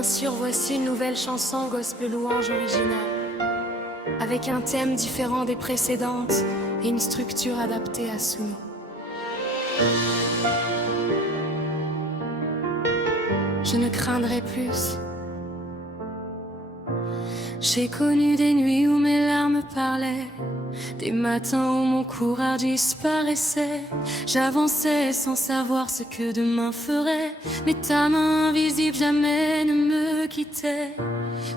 Bien sûr, voici une nouvelle chanson gospel louange originale, avec un thème différent des précédentes et une structure adaptée à Suno. Je ne craindrai plus. J'ai connu des nuits où mes larmes parlaient, des matins où mon courage disparaissait. J'avançais sans savoir ce que demain ferait, mais ta main invisible jamais ne me quittait.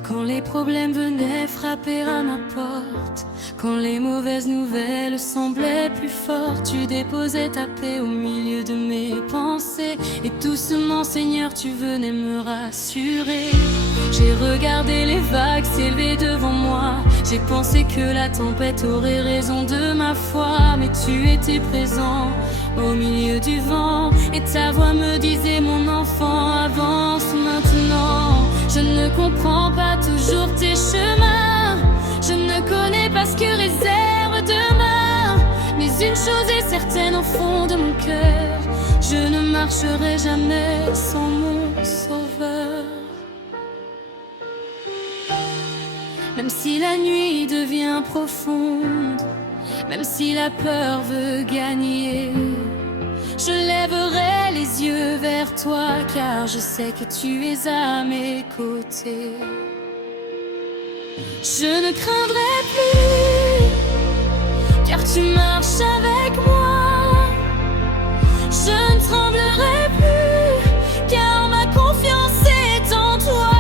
Quand les problèmes venaient frapper à ma porte, quand les mauvaises nouvelles semblaient plus fortes, tu déposais ta paix au milieu de mes pensées, et doucement, Seigneur, tu venais me rassurer. J'ai regardé les vagues s'élever devant moi, j'ai pensé que la tempête aurait raison de ma foi, mais tu étais présent au milieu du vent, et ta voix me disait: mon enfant, avance maintenant. Je ne comprends pas toujours tes chemins, je ne connais pas ce que réserve demain, mais une chose est certaine au fond de mon cœur: je ne marcherai jamais sans mon sauveur. Même si la nuit devient profonde, même si la peur veut gagner, je lèverai les yeux vers toi, car je sais que tu es à mes côtés. Je ne craindrai plus, car tu marches avec moi. Je ne tremblerai plus, car ma confiance est en toi.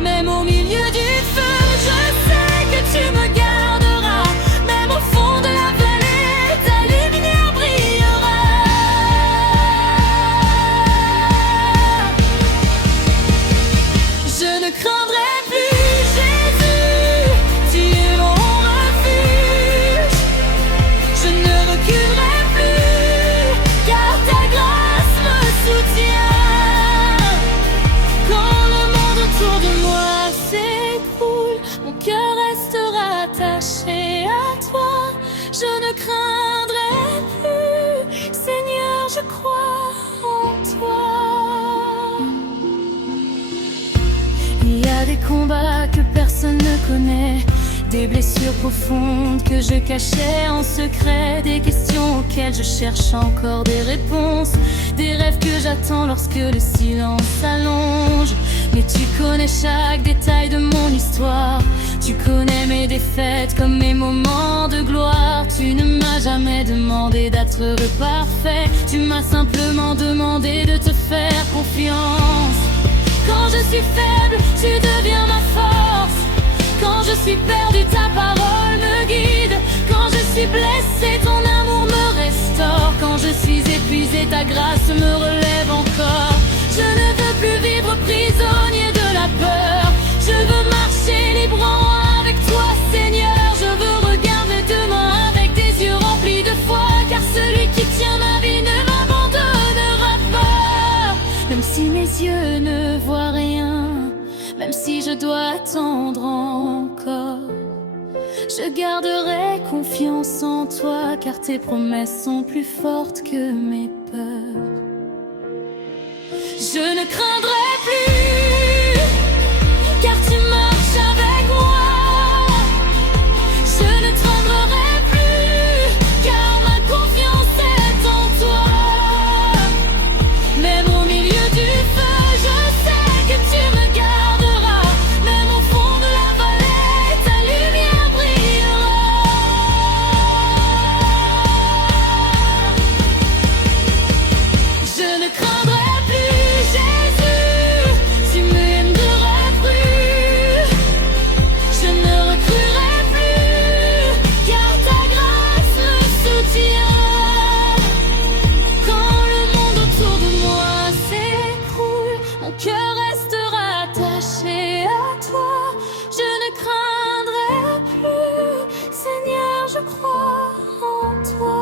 Même au milieu du feu, je sais que tu me garderas. Même au fond de la vallée, ta lumière brillera. Je ne craindrai plus, Jésus, tu es mon refuge. Je ne reculerai plus, car ta grâce me soutient. Quand le monde autour de moi s'écroule, mon cœur restera attaché à toi. Je ne craindrai plus, Seigneur, je crois en toi. Il y a des combats que personne ne connaît, des blessures profondes que je cachais en secret, des questions auxquelles je cherche encore des réponses, des rêves que j'attends lorsque le silence s'allonge. Mais tu connais chaque détail de mon histoire, tu connais mes défaites comme mes moments de gloire. Tu ne m'as jamais demandé d'être heureux parfait, tu m'as simplement demandé de te faire confiance. Quand je suis faible, tu deviens ma force. Quand je suis perdu, ta parole me guide. Quand je suis blessé, ton amour me restaure. Quand je suis épuisé, ta grâce me relève encore. Je ne veux plus vivre prisonnier de la peur, je veux marcher librement avec toi, Seigneur. Je veux regarder demain avec des yeux remplis de foi, car celui qui tient ma vie ne m'abandonnera pas. Même si mes yeux ne voient rien, même si je dois attendre encore, je garderai confiance en toi, car tes promesses sont plus fortes que mes peurs. Je ne craindrai plus, car tu marches avec moi. Je ne tremblerai plus, car ma confiance est en toi. Même au milieu du feu, je sais que tu me garderas. Même au fond de la vallée, ta lumière brillera. Je ne craindrai plus, Jésus, tu m'aimeras plus. Je ne reculerai plus, car ta grâce me soutient. Quand le monde autour de moi s'écroule, mon cœur restera attaché à toi. Je ne craindrai plus, Seigneur, je crois en toi.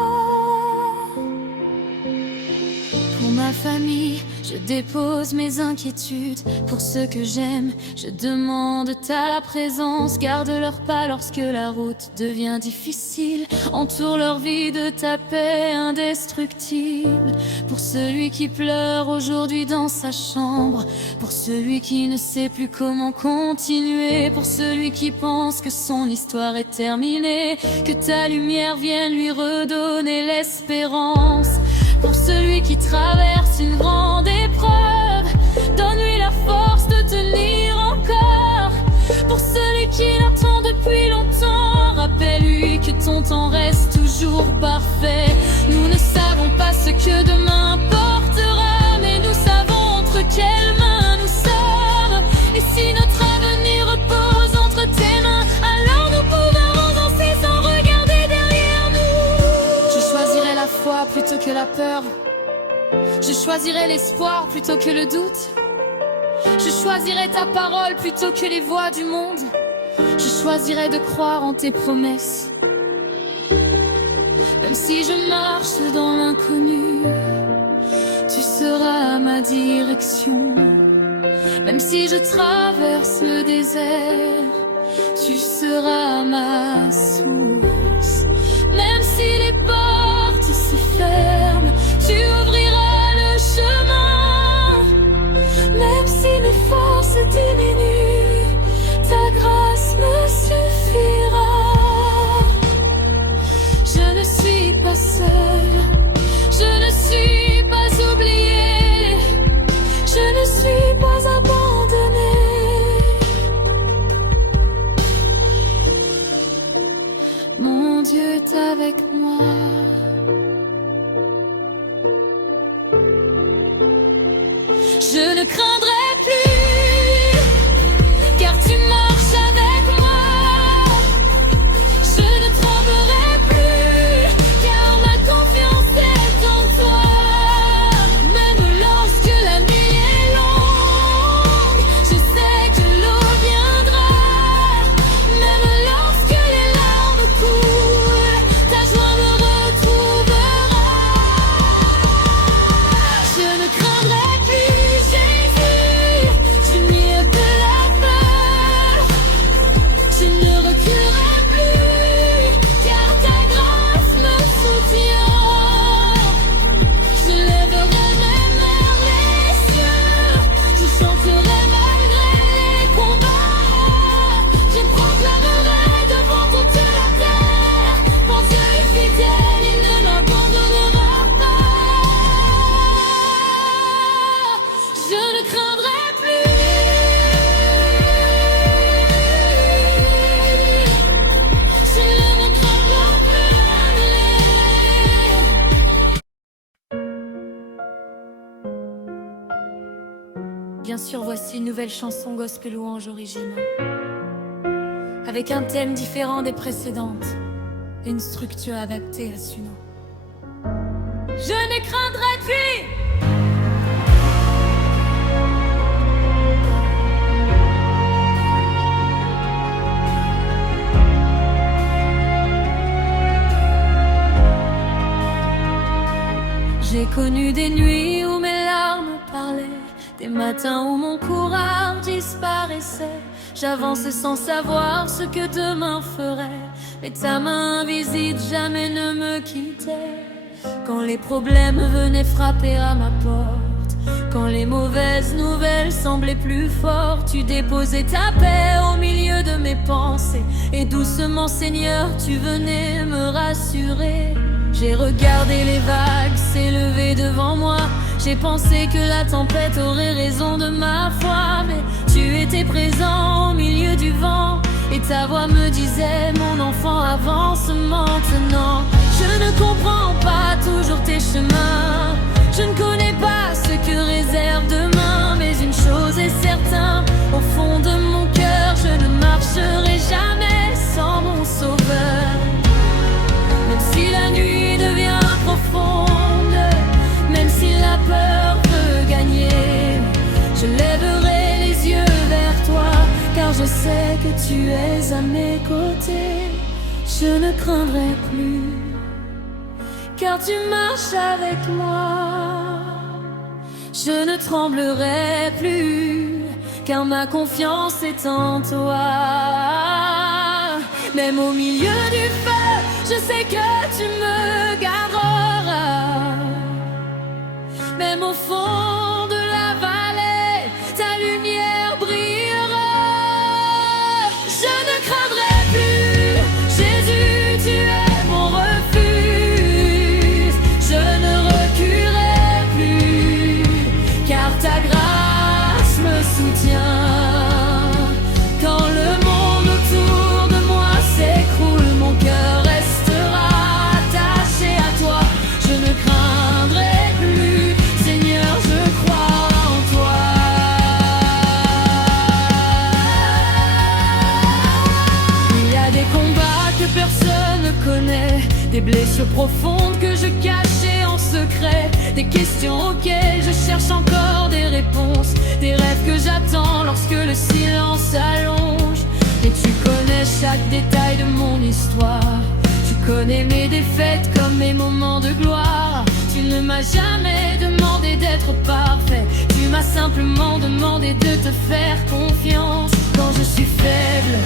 Pour ma famille, Je dépose mes inquiétudes pour ceux que j'aime. Je demande ta présence. Garde leur pas lorsque la route devient difficile. Entoure leur vie de ta paix indestructible. Pour celui qui pleure aujourd'hui dans sa chambre, pour celui qui ne sait plus comment continuer, pour celui qui pense que son histoire est terminée, que ta lumière vienne lui redonner l'espérance. Pour celui qui traverse une grande épreuve, donne-lui la force de tenir encore. Pour celui qui l'attend depuis longtemps, rappelle-lui que ton temps reste toujours parfait. Nous ne savons pas ce que demain portera, mais nous savons entre quelles mains nous sommes. Et si notre avenir repose entre tes mains, alors nous pouvons avancer sans regarder derrière nous. Je choisirai la foi plutôt que la peur. Je choisirai l'espoir plutôt que le doute. Je choisirai ta parole plutôt que les voix du monde. Je choisirai de croire en tes promesses. Même si je marche dans l'inconnu, tu seras ma direction. Même si je traverse le désert, tu seras ma source. Même si les portes se ferment, tu ouvriras le chemin. Même si mes forces diminuent, ta grâce me suffira. Je ne suis pas seule, je ne suis pas oubliée, je ne suis pas abandonnée. Mon Dieu est avec moi. Je ne craindrai plus, car tu marches avec moi. Je ne tremblerai plus, car ma confiance est en toi. Même lorsque la nuit est longue, je sais que l'eau viendra. Même lorsque les larmes coulent, ta joie me retrouvera. Je ne craindrai Bien sûr, voici une nouvelle chanson gospel louange originale, avec un thème différent des précédentes, et une structure adaptée à ce nom. Je ne craindrai plus. J'ai connu des nuits où mes larmes parlaient, des matins où mon courage disparaissait. J'avançais sans savoir ce que demain ferait, mais ta main invisible jamais ne me quittait. Quand les problèmes venaient frapper à ma porte, quand les mauvaises nouvelles semblaient plus fortes, tu déposais ta paix au milieu de mes pensées, et doucement Seigneur tu venais me rassurer. J'ai regardé les vagues s'élever devant moi, j'ai pensé que la tempête aurait raison de ma foi, mais tu étais présent au milieu du vent, et ta voix me disait mon enfant avance maintenant. Je ne comprends pas toujours tes chemins, je ne connais pas ce que réserve demain, mais une chose est certaine, au fond de mon cœur je ne marcherai jamais sans mon sauveur. Même si la nuit devient profonde, même si la peur veut gagner, je lèverai les yeux vers toi, car je sais que tu es à mes côtés. Je ne craindrai plus, car tu marches avec moi. je ne tremblerai plus, car ma confiance est en toi. Même au milieu du feu, je sais que tu me garderas. Même au fond de la vallée, ta lumière brillera. Je ne craindrai plus, Jésus, tu es mon refuge. Je ne reculerai plus, car ta grâce me soutient. Quand le monde autour de moi s'écroule, mon cœur restera attaché à toi. Je ne craindrai plus, Seigneur, je crois en toi. Il y a des combats que personne ne connaît, des blessures profondes que je cachais en secret, des questions auxquelles je cherche encore des réponses, des rêves que j'attends lorsque le silence s'allonge. Et tu connais chaque détail de mon histoire, tu connais mes défaites comme mes moments de gloire. Tu ne m'as jamais demandé d'être parfait, tu m'as simplement demandé de te faire confiance. Quand je suis faible,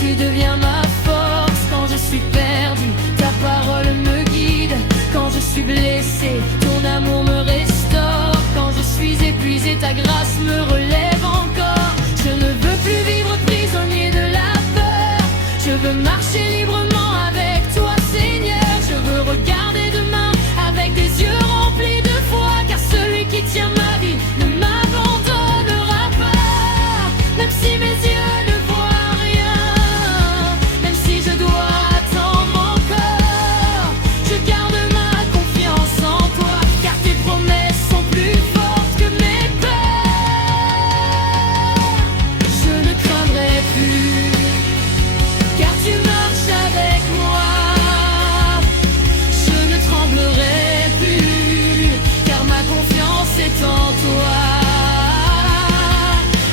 tu deviens ma force. Quand je suis perdu, ta parole me guide. Quand je suis blessé, ton amour me restaure. Quand je suis épuisé, ta grâce me relève encore. Je ne veux plus vivre prisonnier de la peur, je veux marcher librement avec toi, Seigneur. Je veux regarder demain avec des yeux remplis de foi, car celui qui tient ma vie ne m'abandonnera pas. Même si mes yeux ne voient rien, même si je dois attendre encore, je garde ma confiance en toi, car tes promesses sont plus fortes que mes peurs. Je ne craindrai plus, car tu marches avec moi. Je ne tremblerai plus, car ma confiance est en toi.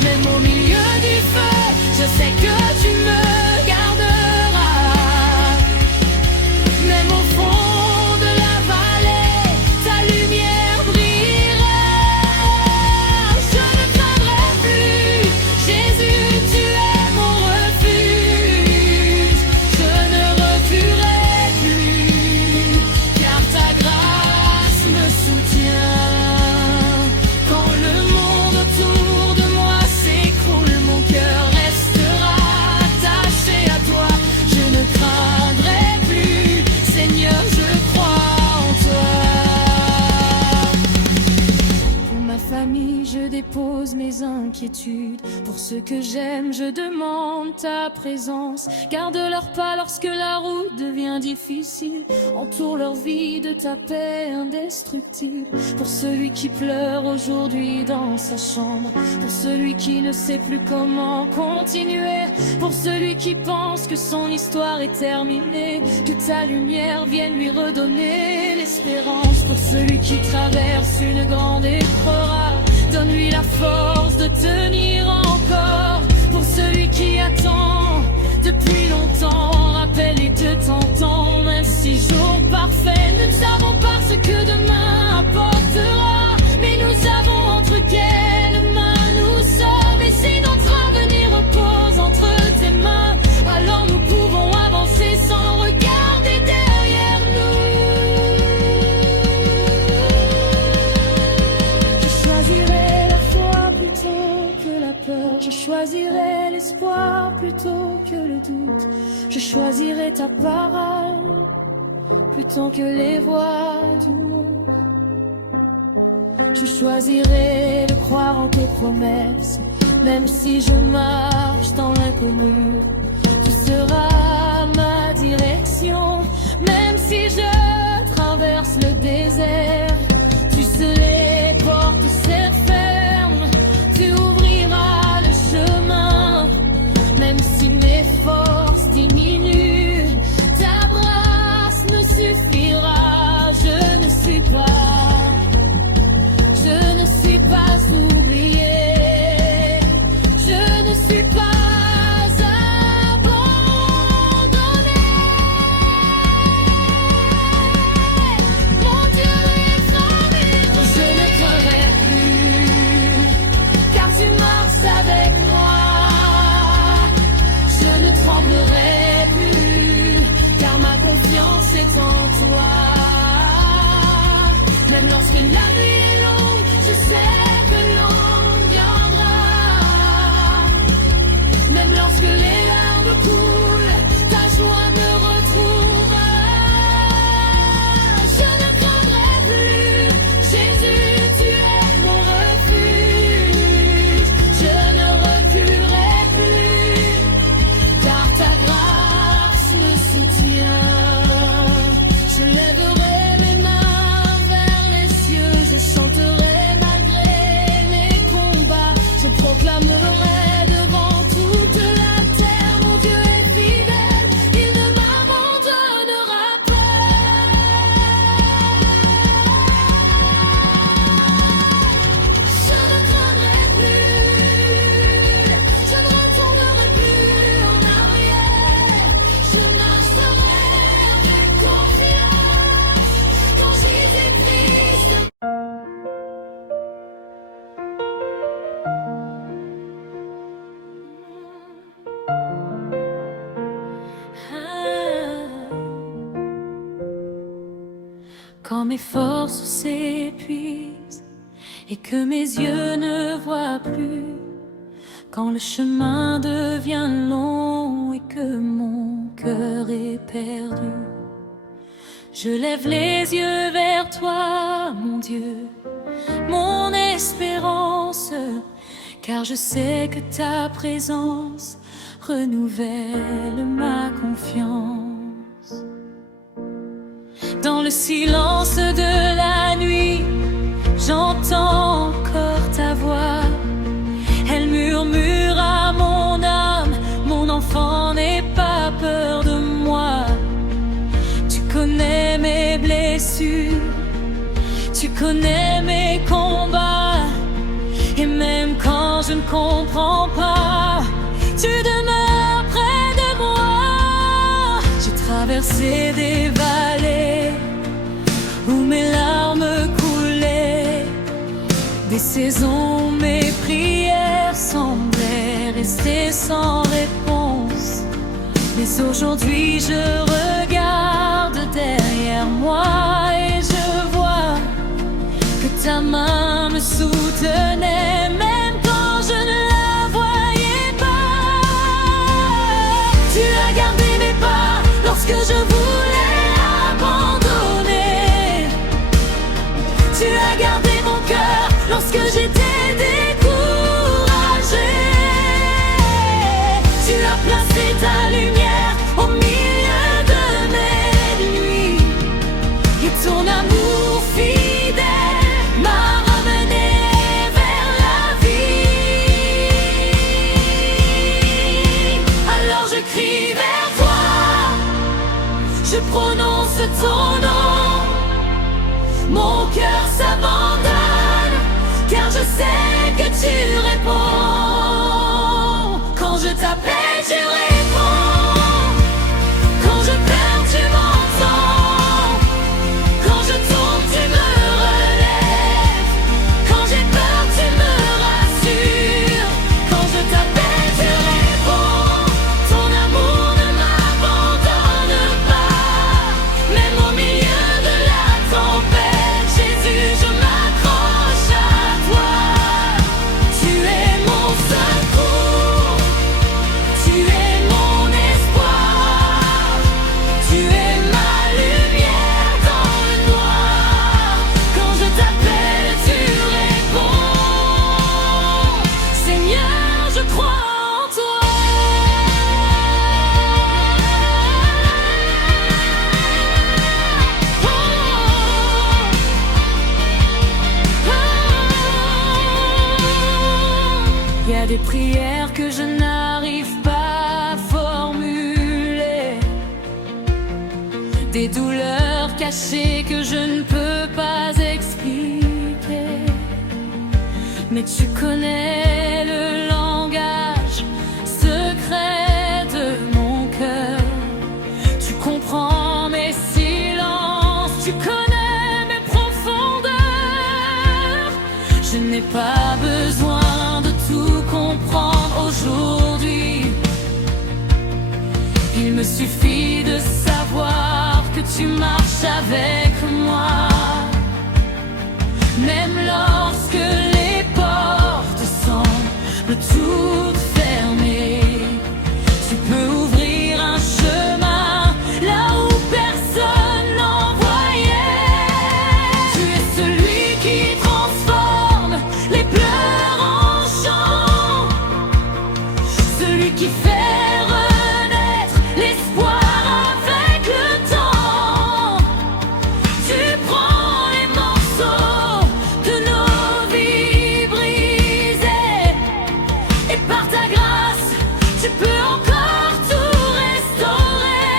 Même au milieu du feu, je sais que tu me garderas. Même au fond de la vallée, ta lumière brillera. Je ne craindrai plus, Jésus, tu es mon refuge. Je ne reculerai plus, car ta grâce me soutient. Quand le monde autour de moi s'écroule, mon cœur restera attaché à toi. Je ne craindrai plus, Seigneur, je crois en toi. Pour ma famille, je dépose mes inquiétudes. Pour ceux que j'aime, je demande ta présence. Garde leur pas lorsque la route devient difficile. Entoure leur vie de ta paix indestructible. Pour celui qui pleure aujourd'hui dans sa chambre, pour celui qui ne sait plus comment continuer, pour celui qui pense que son histoire est terminée, que ta lumière vienne lui redonner l'espérance. Pour celui qui traverse une grande épreuve, donne-lui la force de tenir encore. Pour celui qui attend depuis longtemps, rappelle-lui de t'entendre. Même si jour parfait, nous ne savons pas ce que demain apportera, mais nous savons entre quelles mains nous sommes. Et si notre avenir repose entre tes mains, alors nous pouvons avancer sans regarder derrière nous. Je choisirai la foi plutôt que la peur, je choisirai l'espoir plutôt que le doute. Je choisirai ta parole plutôt que les voix du monde. Je choisirai de croire en tes promesses, même si je marche dans l'inconnu. Tu seras ma direction, même si je traverse le désert. Tu sais les portes serrent fermes, tu ouvriras le chemin. Même si mes forces diminuent, ta grâce me suffira. Je ne suis pas oublié, je ne suis pas abandonné. Mon lorsque la nuit est longue, je sais que l'aube viendra. Même lorsque les larmes coulent, ta joie me retrouvera. Je ne craindrai plus, Jésus, tu es mon refuge. Je ne reculerai plus, car ta grâce me soutient. Je lèverai mes mains vers les cieux, je chanterai malgré les combats, je proclamerai devant toute la terre, mon Dieu est fidèle, il ne m'abandonnera pas. Je ne craindrai plus, je ne retournerai plus en arrière, je marcherai avec confiance quand Jésus Christ. Quand mes forces s'épuisent et que mes yeux ne voient plus, quand le chemin devient long et que mon cœur est perdu, je lève les yeux vers toi, mon Dieu, mon espérance, car je sais que ta présence renouvelle ma confiance. Dans le silence de la nuit, j'entends encore ta voix. Elle murmure à mon âme, mon enfant, n'aie pas peur de moi. Tu connais mes blessures, tu connais mes combats, et même quand je ne comprends pas, tu demeures près de moi. J'ai traversé des vallées où mes larmes coulaient, des saisons où mes prières semblaient rester sans réponse. Mais aujourd'hui je regarde derrière moi et je vois que ta main me soutenait, même quand je ne la voyais pas. Tu as gardé mes pas lorsque je voulais abandonner. Tu as gardé mon cœur lorsque j'étais découragée. Tu as placé ta lumière au milieu de mes nuits, et ton amour fidèle m'a ramené vers la vie. Alors je crie vers toi, je prononce ton nom, mon cœur s'abandonne, car je sais que tu réponds. Quand je t'appelle, tu réponds. Quand je pleure, tu m'entends. Quand je tombe, tu me relèves. Quand j'ai peur, tu me rassures. Quand je t'appelle, tu réponds. Ton amour ne m'abandonne pas. Même au milieu de la tempête, Jésus, je m'accroche à toi. Tu es mon secours, tu es mon espoir, tu es ma lumière dans le noir. Quand je t'appelle, tu réponds. Seigneur, je crois en toi. Il y a des prières que je n'arrive pas à formuler, des douleurs cachées que je ne peux pas expliquer. Mais tu connais le langage secret de mon cœur. Tu comprends mes silences, tu connais mes profondeurs. Je n'ai pas besoin de tout comprendre aujourd'hui. Il me suffit de savoir que tu marches avec moi. Même lorsque les portes semblent toutes fermées, tu peux ouvrir un chemin là où personne n'en voyait. Tu es celui qui transforme les pleurs en chants, celui qui fait renaître l'espoir avec le temps. Tu prends les morceaux de nos vies brisées, et par ta grâce, tu peux encore tout restaurer.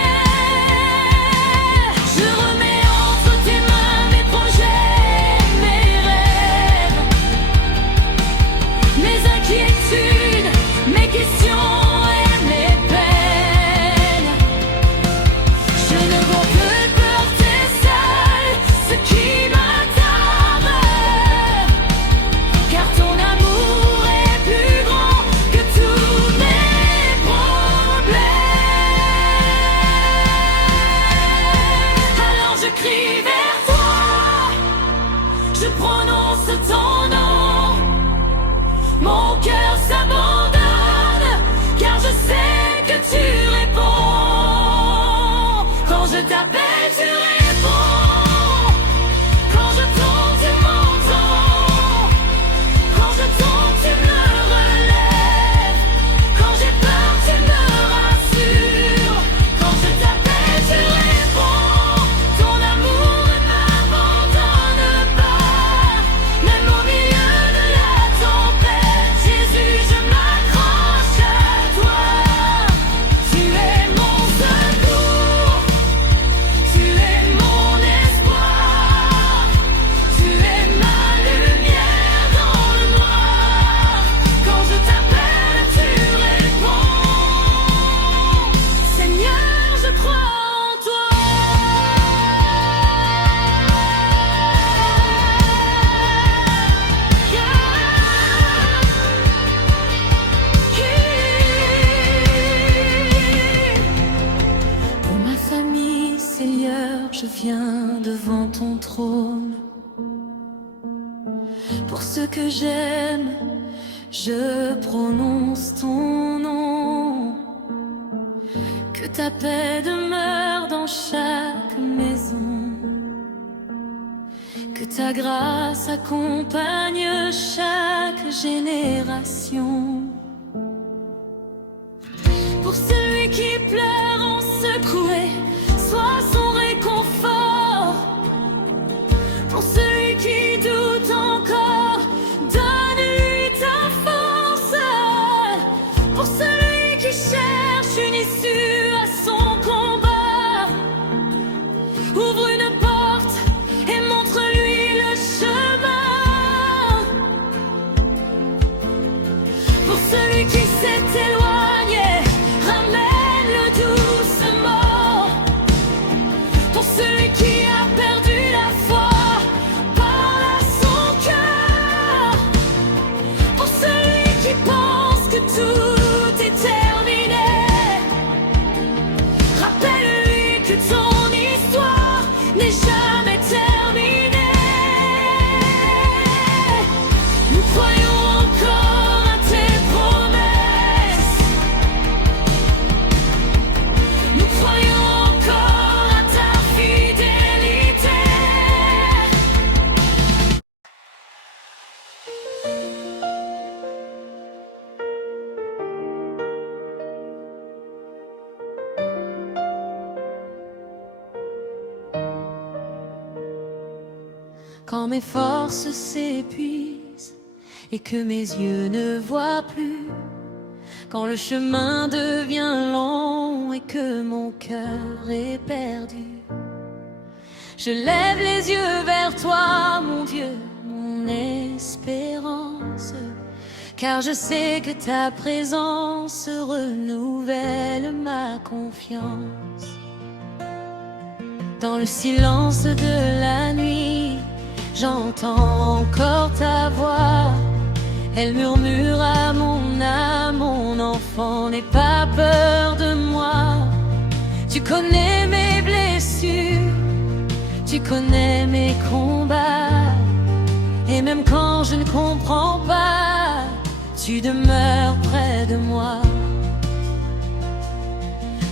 Je remets entre tes mains mes projets, mes rêves, mes inquiétudes, mes questions et mes peines. Je ne veux plus porter seul ce qui m'attarde, car ton amour est plus grand que tous mes problèmes. Alors je crie vers toi, je prononce ton nom, mon cœur s'abandonne, car je sais que tu réponds. Quand je t'appelle, tu réponds. Quand je tombe, tu m'entends. Quand je tombe, tu me relèves. Quand j'ai peur, tu me rassures. Quand je t'appelle, tu réponds. Ton amour ne m'abandonne pas. Même au milieu de la tempête, Jésus, je m'accroche à toi. Tu es mon secours, tu es mon espoir, tu es ma lumière dans le noir. Quand je t'appelle, tu réponds. Seigneur, je crois en toi. Pour ma famille, Seigneur, je viens devant ton trône. Pour ceux que j'aime, je prononce ton nom. Que ta paix demeure dans chaque maison, que ta grâce accompagne chaque génération. Pour celui qui pleure en secoué, sois son réconfort. Pour celui qui doute encore, donne-lui ta force. Pour celui qui cherche une issue à son combat, ouvre une porte et montre-lui le chemin. Pour celui qui s'est éloigné, ramène-le doucement. Pour celui qui a perdu la foi, parle à son cœur. Pour celui qui pense que tout est terminé, rappelle-lui que ton histoire n'est jamais terminée. Nous croyons encore à tes promesses. Nous croyons encore à ta fidélité. Quand mes forces s'épuisent et que mes yeux ne voient plus, quand le chemin devient long et que mon cœur est perdu, je lève les yeux vers toi, mon Dieu, mon espérance, car je sais que ta présence renouvelle ma confiance. Dans le silence de la nuit, j'entends encore ta voix. Elle murmure à mon âme, mon enfant, n'aie pas peur de moi. Tu connais mes blessures, tu connais mes combats. comprends pas, tu demeures près de moi.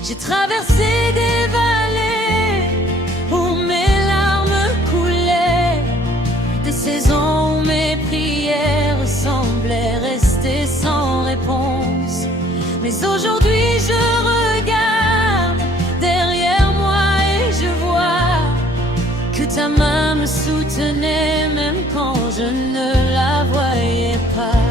J'ai traversé des vallées où mes larmes coulaient, des saisons où mes prières semblaient rester sans réponse. Mais aujourd'hui je regarde derrière moi et je vois que ta main me soutenait même quand je ne la voyais pas.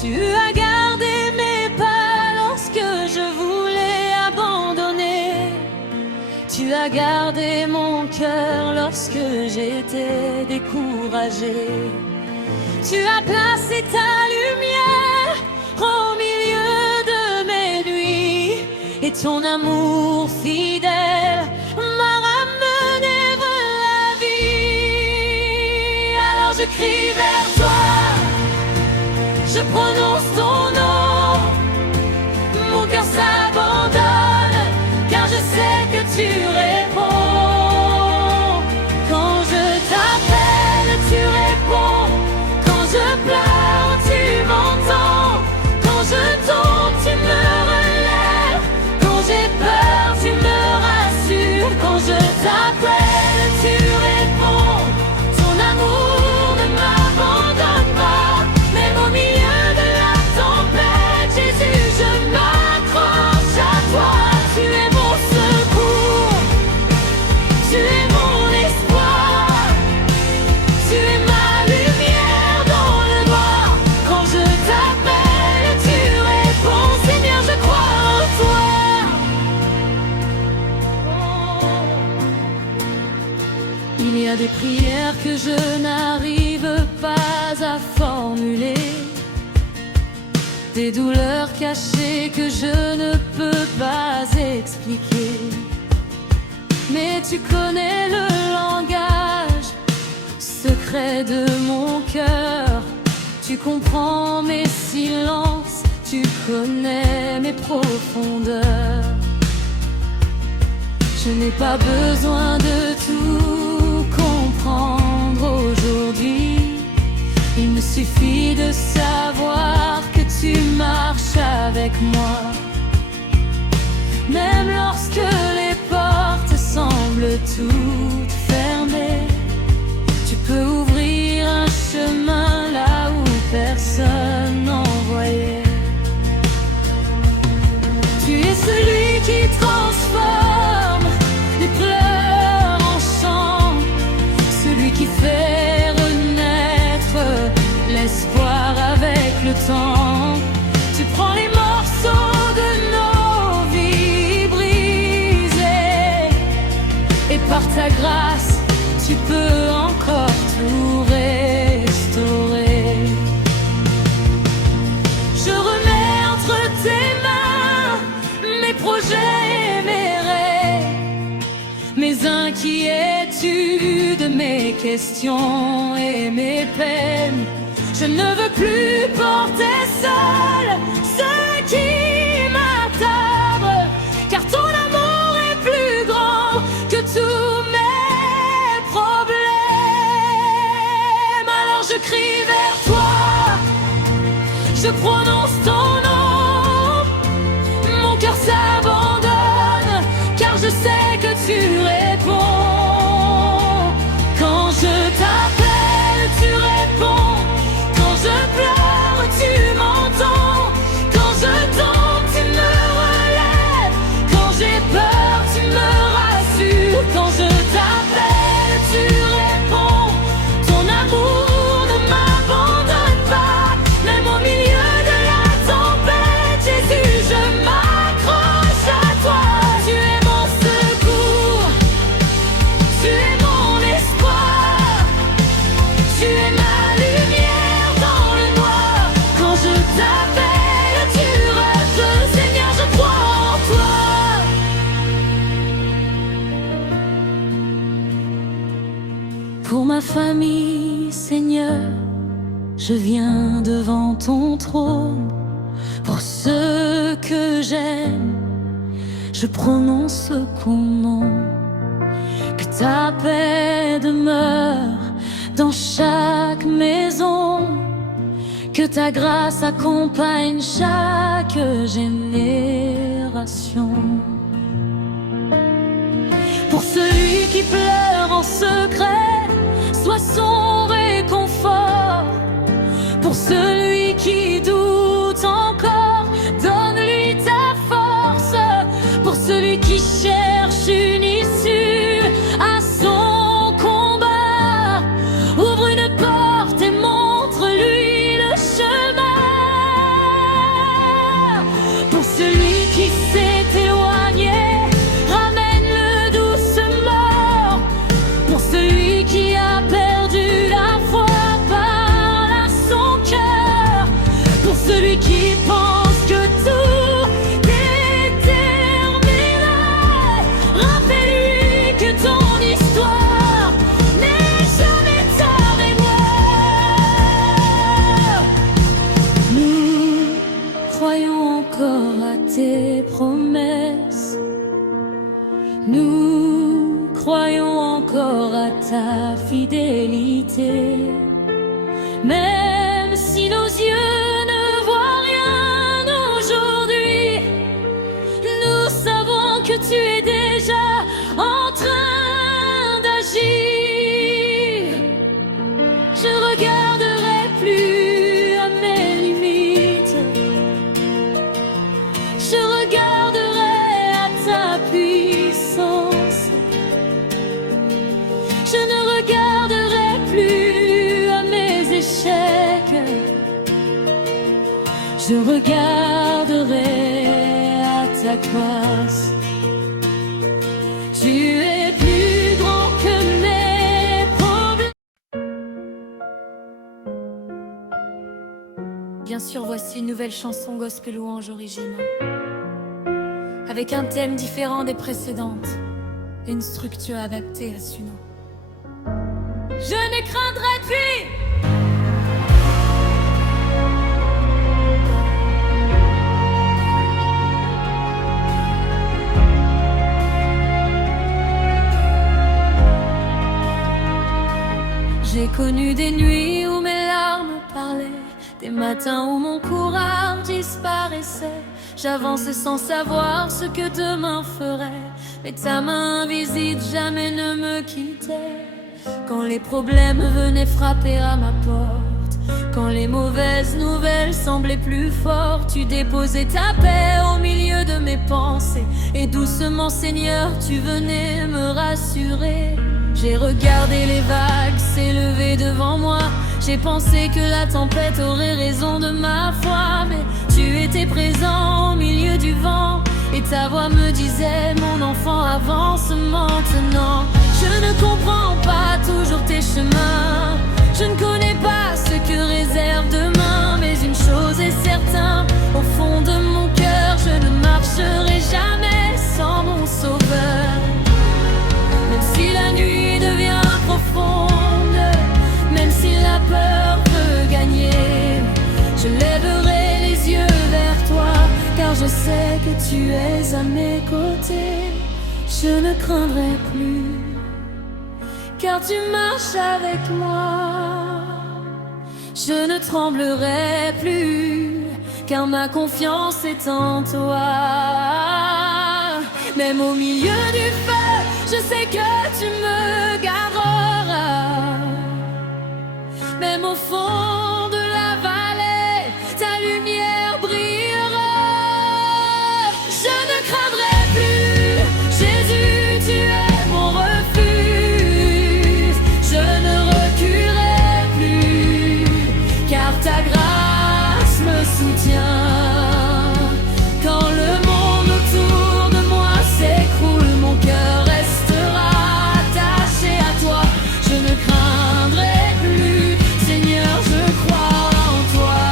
Tu as gardé mes pas lorsque je voulais abandonner. Tu as gardé mon cœur lorsque j'étais découragée. Tu as placé ta lumière au milieu de mes nuits, et ton amour fidèle m'a ramené vers la vie. Alors je crie vers toi, je prononce ton nom, mon cœur s'abandonne, car je sais que tu réponds. Quand je t'appelle, tu réponds. Quand je pleure, tu m'entends. Quand je tombe, tu me relèves. Quand j'ai peur, tu me rassures. Quand je t'appelle, tu réponds. Ton amour ne m'abandonne pas, même au milieu de la tempête. Jésus, je m'accroche à toi. Tu es mon secours, tu es mon espoir, tu es ma lumière dans le noir. Quand je t'appelle, tu réponds. Seigneur, je crois en toi. Il y a des prières que je n'arrive pas à formuler, des douleurs cachées que je ne peux pas expliquer. Mais tu connais le langage secret de mon cœur. Tu comprends mes silences, tu connais mes profondeurs. Je n'ai pas besoin de tout comprendre aujourd'hui. Il me suffit de savoir que tu marches avec moi. Même lorsque les portes semblent toutes fermées, tu peux ouvrir un chemin là où personne n'en voyait. Tu es celui qui transforme les pleurs en chant, celui qui fait renaître l'espoir avec le temps. Tu prends les morceaux de nos vies brisées, et par ta grâce, tu peux encore tout restaurer. Je remets entre tes mains mes projets et mes rêves, mes inquiétudes, mes questions et mes peines. Je ne veux plus porter seul ce qui m'attarde, car ton amour est plus grand que tous mes problèmes. Alors je crie vers toi, je prononce ton nom, mon cœur s'abandonne, car je sais que tu réponds. Quand je t'appelle, tu réponds. Quand je pleure, tu m'entends. Quand je tombe, tu me relèves. Quand j'ai peur, tu me rassures. Quand je t'appelle, tu réponds. Ton amour ne m'abandonne pas, même au milieu de la tempête. Jésus, je m'accroche à toi. Tu es mon secours, tu es mon espoir, tu es ma lumière dans le noir. Quand je t'appelle, tu réponds. Seigneur, je crois en toi. Pour ma famille, Seigneur, je viens devant ton trône. Pour ceux que j'aime, je prononce ton nom. Que ta paix demeure dans chaque Que ta grâce accompagne chaque génération. Pour celui qui pleure en secret, sois son réconfort. Pour celui qui doute encore, donne-lui ta force. Pour celui qui cherche une issue à son combat, ouvre une porte et montre-lui le chemin. Pour celui qui s'est éloigné, ramène-le doucement. Pour celui qui a perdu la foi, parle à son cœur. Pour celui qui pense que tout est terminé, rappelle-lui que ton histoire n'est jamais terminée. Nous croyons encore à tes promesses. Nous croyons encore à ta fidélité. Même si nos yeux ne voient rien aujourd'hui, nous savons que tu es déjà en train d'agir. Je regarderai plus à mes limites, je regarderai à ta puissance. Je ne regarderai plus à mes échecs, je regarderai à ta grâce. Tu es plus grand que mes problèmes. Bien sûr, voici une nouvelle chanson gospel louange originale, avec un thème différent des précédentes et une structure adaptée à ce nom. Je ne craindrai plus. J'ai connu des nuits où mes larmes parlaient, des matins où mon courage disparaissait. J'avançais sans savoir ce que demain ferait, mais ta main invisible jamais ne me quittait. Quand les problèmes venaient frapper à ma porte, quand les mauvaises nouvelles semblaient plus fortes, tu déposais ta paix au milieu de mes pensées, et doucement, Seigneur, tu venais me rassurer. J'ai regardé les vagues s'élever devant moi, j'ai pensé que la tempête aurait raison de ma foi, mais tu étais présent au milieu du vent, et ta voix me disait, mon enfant, avance maintenant. Je ne comprends pas toujours tes chemins, je ne connais pas ce que réserve demain, mais une chose est certaine, au fond de mon cœur, je ne marcherai jamais sans mon sauveur. Même si la nuit devient profonde, même si la peur veut gagner, je lèverai les yeux vers toi, car je sais que tu es à mes côtés. Je ne craindrai plus, car tu marches avec moi. Je ne tremblerai plus, car ma confiance est en toi. Même au milieu du feu, je sais que tu me garderas. Même au fond de la vallée, ta lumière brillera. Je ne craindrai plus, Jésus, tu es mon refuge. Je ne reculerai plus, car ta grâce me soutient. Quand le monde autour de moi s'écroule, mon cœur restera attaché à toi. Je ne craindrai plus, Seigneur, je crois en toi.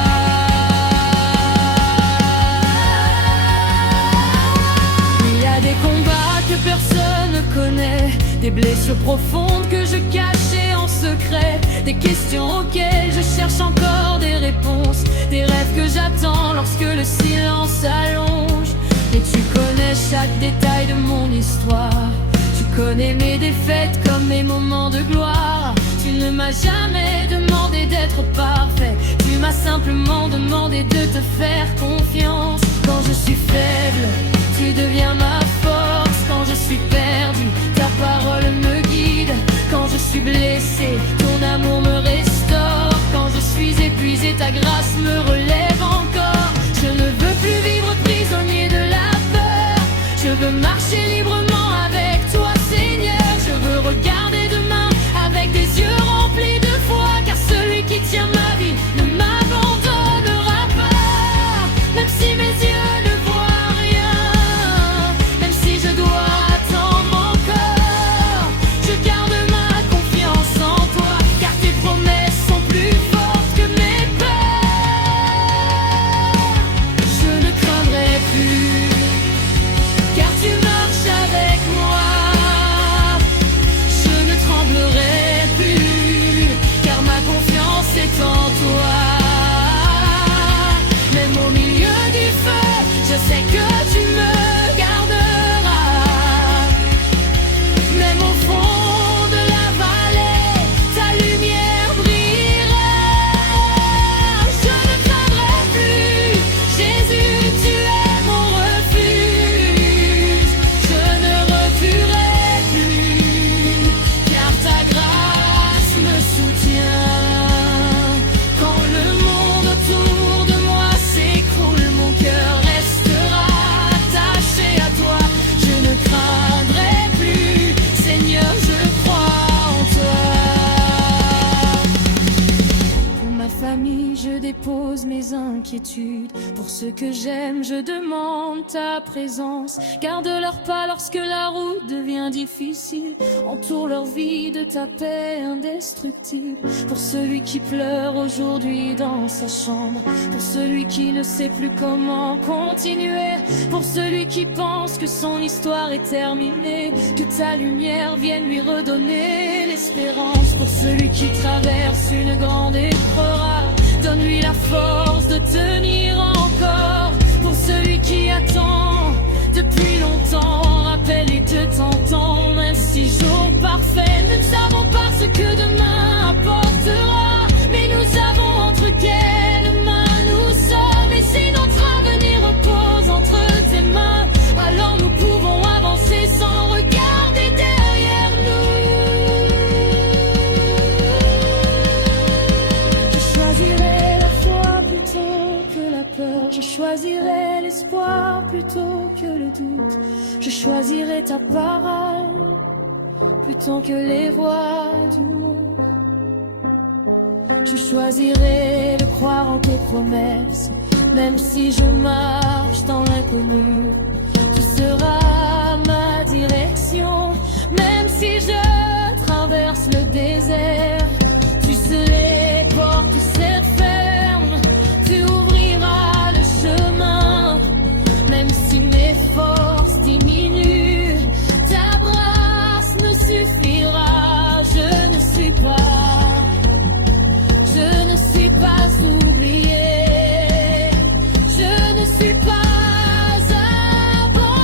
Il y a des combats que personne ne connaît, des blessures profondes que je cachais en secret, des questions auxquelles je cherche encore des réponses, des rêves que j'attends lorsque le silence s'allonge. Et tu connais chaque détail de mon histoire, tu connais mes défaites comme mes moments de gloire. Tu ne m'as jamais demandé d'être parfait, tu Tu m'as simplement demandé de te faire confiance. Quand je suis faible, tu deviens ma force. Quand je suis perdu, ta parole me guide. Quand je suis blessé, ton amour me restaure. Quand je suis épuisé, ta grâce me relève encore. Je ne veux plus vivre prisonnier de la peur. Je veux marcher librement avec toi, Seigneur. Je veux regarder demain avec des yeux remplis de foi. Car celui qui tient ma vie ne m'abandonnera pas. Même si mes yeux ne voient rien, même si je dois attendre encore, je garde ma confiance en toi. Car tes promesses sont plus fortes que mes peurs. Je ne craindrai plus, car tu marches avec moi. Je ne tremblerai plus, car ma confiance est en toi. Même au milieu du feu, je sais que tu me garderas. Même au fond de la vallée, ta lumière brillera. Je ne craindrai plus, Jésus, tu es mon refuge. Je ne reculerai plus, car ta grâce me soutient. Quand le monde autour de moi s'écroule, mon cœur restera attaché à toi. Je ne craindrai plus, Seigneur, je crois en toi. Pour ma famille, je dépose mes inquiétudes. Pour ceux que j'aime, je demande ta présence. Garde leur pas lorsque la route devient difficile. Entoure leur vie de ta paix indestructible. Pour celui qui pleure aujourd'hui dans sa chambre. Pour celui qui ne sait plus comment continuer. Pour celui qui pense que son histoire est terminée. Que ta lumière vienne lui redonner l'espérance. Pour celui qui traverse une grande épreuve, donne-lui la force de tenir encore. Pour celui qui attend depuis longtemps, rappelle-lui de t'entendre. Même si jour parfait, nous ne savons pas ce que demain apportera. Mais nous savons entre quelles mains nous sommes. Et si notre avenir repose entre tes mains, alors nous pouvons avancer sans regarder derrière nous. Je choisirai la foi plutôt que la peur. Je choisirai l'espoir plutôt que le doute. Je choisirai ta parole plutôt que les voix du monde. Je choisirai de croire en tes promesses. Même si je marche dans l'inconnu, tu seras ma direction. Même si je traverse le désert, tu sais les portes se ferment, tu ouvriras le chemin. Même si mes forces diminuent, ta grâce me suffira. Je ne suis pas oublié. Je ne suis pas abandonné.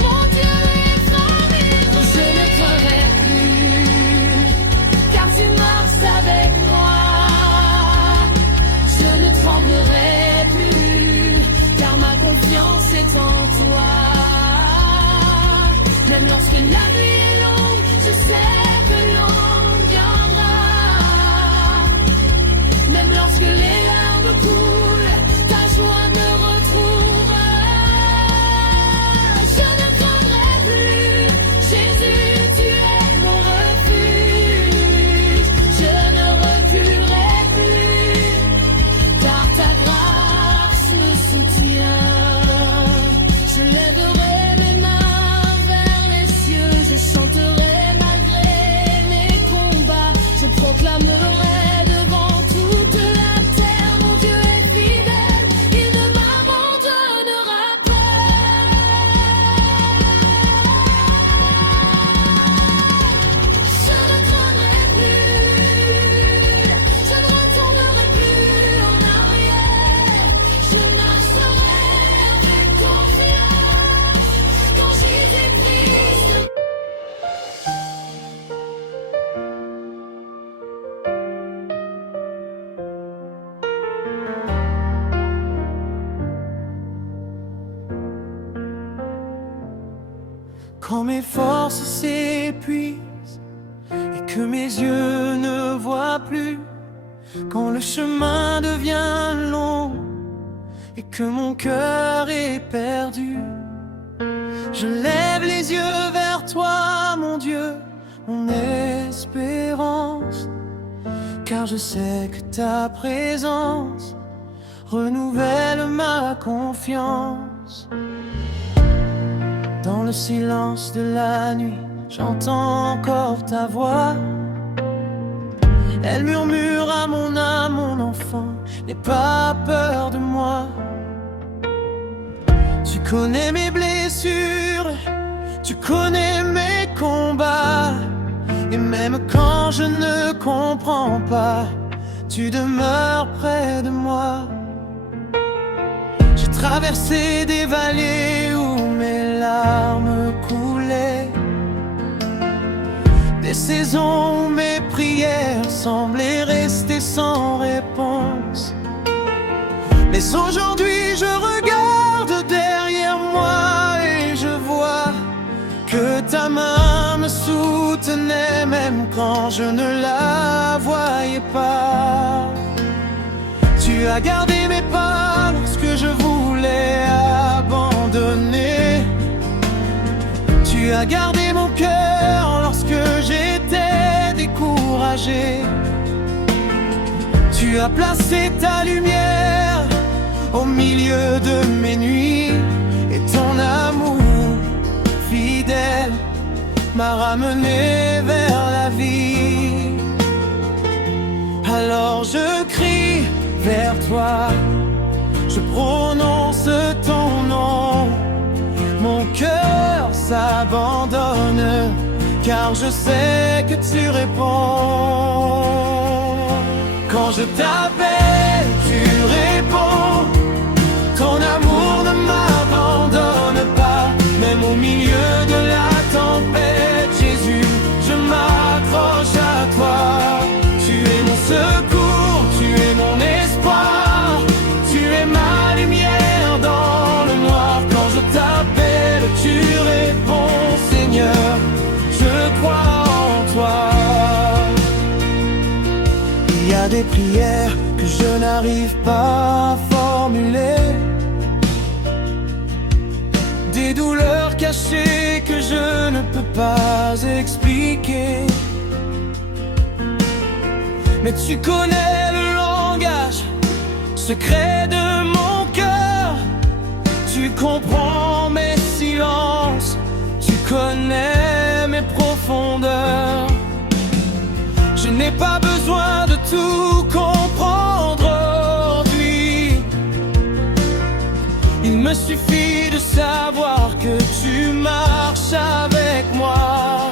Mon Dieu est formidable. Je ne craindrai plus, car tu marches avec moi. Je ne tremblerai plus, car ma confiance est en toi. Même lorsque la nuit est longue, je sais que l'on viendra. Même lorsque les larmes coulent, ta joie me retrouvera. Je ne craindrai plus, Jésus, tu es mon refuge. Je ne reculerai plus, car ta grâce me soutient. Je lèverai mes mains vers les cieux, je chanterai malgré Quand mes forces s'épuisent et que mes yeux ne voient plus, quand le chemin devient long et que mon cœur est perdu, je lève les yeux vers toi, mon Dieu, mon espérance, car je sais que ta présence renouvelle ma confiance. Dans le silence de la nuit, j'entends encore ta voix. Elle murmure à mon âme, mon enfant, n'aie pas peur de moi. Tu connais mes blessures, tu connais mes combats, et même quand je ne comprends pas, tu demeures près de moi. J'ai traversé des vallées où mes larmes coulaient, des saisons où mes prières semblaient rester sans réponse. Mais aujourd'hui je regarde derrière moi et je vois que ta main me soutenait même quand je ne la voyais pas. Tu as gardé mes pas lorsque je voulais abandonner. Tu as gardé mon cœur lorsque j'étais découragé. Tu as placé ta lumière au milieu de mes nuits, et ton amour fidèle m'a ramené vers la vie. Alors je crie vers toi, je prononce ton nom, mon cœur s'abandonne, car je sais que tu réponds. Quand je t'appelle, tu réponds. Ton amour ne m'abandonne pas, même au milieu de la tempête. Jésus, je m'accroche à toi. Tu es mon secours, tu es mon espoir, tu es ma lumière dans le noir. Quand je t'appelle, tu réponds, Seigneur, je crois en toi. Il y a des prières que je n'arrive pas à formuler, des douleurs cachées que je ne peux pas expliquer. Mais tu connais le langage secret de mon cœur. Tu comprends mes silences, tu connais mes profondeurs. Je n'ai pas besoin de tout comprendre aujourd'hui. Il me suffit de savoir que tu marches avec moi.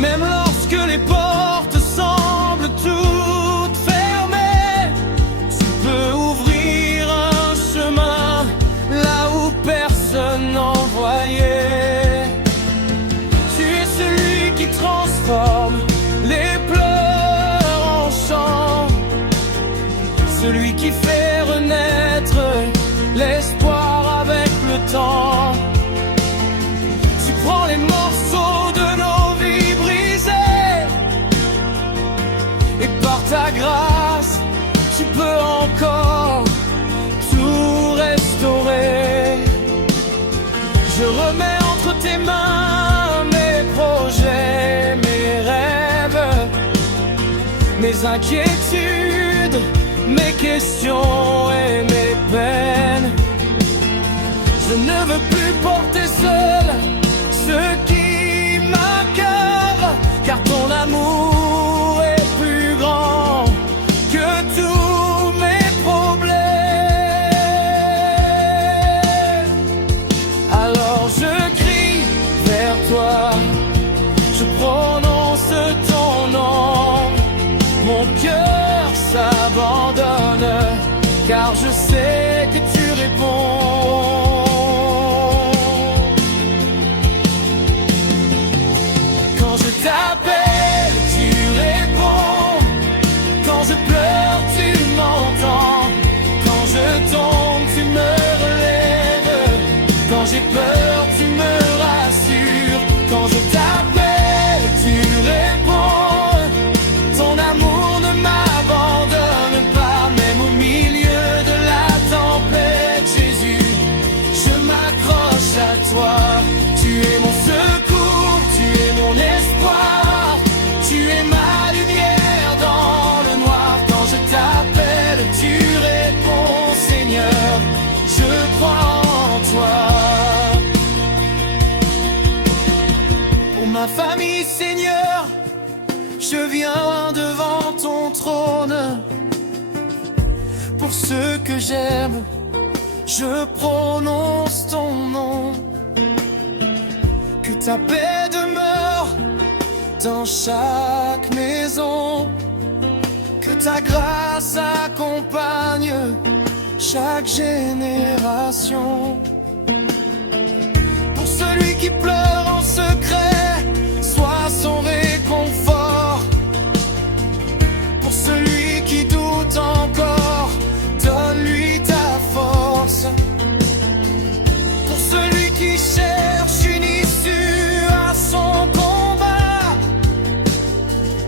Même lorsque les portes semblent toutes fermées, tu peux ouvrir un chemin là où personne n'en voyait. Tu es celui qui transforme les pleurs en chants, celui qui fait renaître l'espoir avec le temps. Tu prends les morceaux de nos vies brisées, et par ta grâce, tu peux encore tout restaurer. Je remets entre tes mains mes projets, mes rêves, mes inquiétudes, mes questions et mes peines. Je ne veux plus porter seul ce qui m'accable, car ton amour est plus grand que tous mes problèmes. Alors je crie vers toi, je prononce ton nom, mon cœur s'abandonne, car je sais que tu réponds. Quand je t'appelle, tu réponds. Quand je pleure, tu m'entends. Quand je tombe, tu me relèves. Quand j'ai peur, tu me rassures. Tu es mon secours, tu es mon espoir, tu es ma lumière dans le noir. Quand je t'appelle, tu réponds, Seigneur, je crois en toi. Pour ma famille, Seigneur, je viens devant ton trône. Pour ceux que j'aime, je prononce ton nom. Que ta paix demeure dans chaque maison. Que ta grâce accompagne chaque génération. Pour celui qui pleure en secret, sois son réconfort. Pour celui qui doute encore, donne-lui ta force. Pour celui qui cherche une issue à son combat,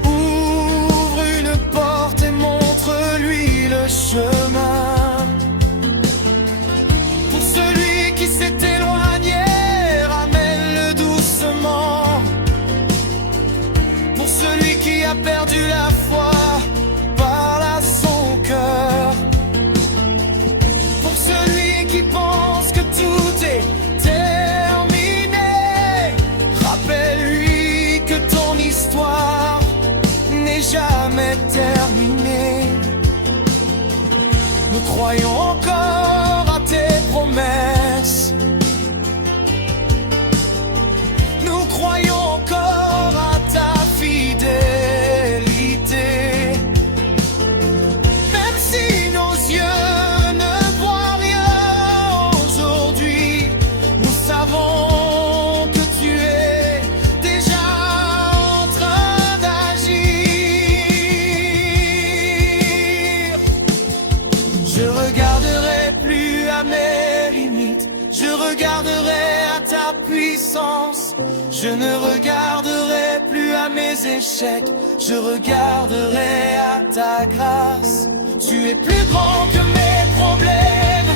ouvre une porte et montre-lui le chemin. Pour celui qui s'est éloigné, ramène-le doucement. Pour celui qui a perdu la foi, parle à son cœur. Pour celui qui pense que tout est terminé, rappelle-lui que ton histoire n'est jamais terminée. Nous croyons encore à tes promesses. Nous croyons encore à ta fidélité. Même si nos yeux ne voient rien aujourd'hui, nous savons que tu es déjà en train d'agir. Je regarderai plus à mes limites, je regarderai à ta puissance. Je ne regarderai plus à mes échecs, je regarderai à ta grâce. Tu es plus grand que mes problèmes,